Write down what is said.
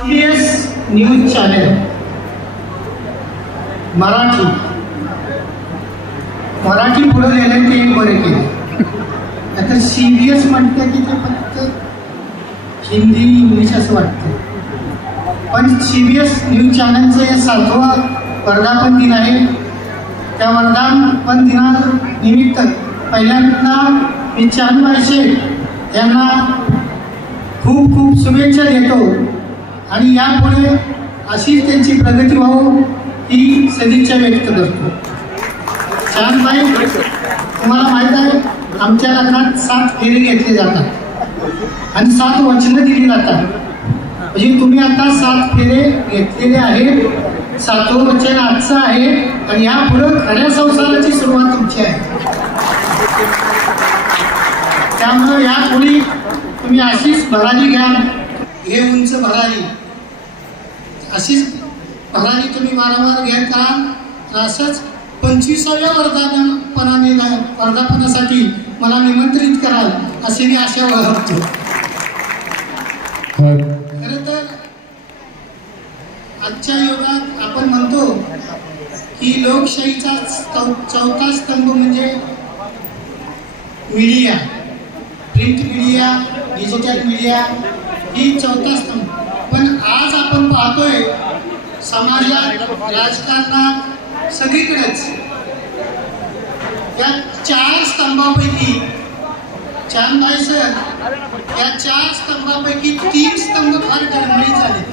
CBS news channel Marathi पुढे गेले ते बरे केले. आता CBS म्हणते की ते फक्त हिंदी इंग्लिश असं वाटतं, पण CBS न्यूज चॅनलचं हे 7वा वर्धापन दिन आहे. त्या वर्धापन दिनानिमित्त पहिल्यांदा मी चांदबाई शेठ यांना खूप खूप शुभेच्छा देतो आणि यापुढे अशीच त्यांची प्रगती व्हावं ही सदिच्छा व्यक्त करतो. चांदबाई, तुम्हाला माहीत आहे आमच्या लग्नात 7 फेरे घेतले जातात आणि 7 वचनं दिली जातात. म्हणजे तुम्ही आता 7 फेरे घेतलेले आहेत. 7वं वचन आजचं आहे आणि यापुढे खऱ्या संसाराची सुरुवात तुमची आहे. त्यामुळे यापुढे तुम्ही अशीच भरारी घ्या. हे उंच भरारी, अशीच भरारी तुम्ही वारंवार घेत राहा. असंच 25व्या वर्धापनासाठी मला निमंत्रित कराल अशी मी आशा बाळगतो. खरं तर आजच्या युगात आपण म्हणतो की लोकशाहीचा चौथा स्तंभ म्हणजे media, print media, digital media ही चौथा स्तंभ. पण आज आपण पाहतोय समाजात, राजकारणात, सगळीकडेच या 4 स्तंभापैकी चांदबाई सर या 4 स्तंभापैकी 3 स्तंभ फार डळमळीत झाले.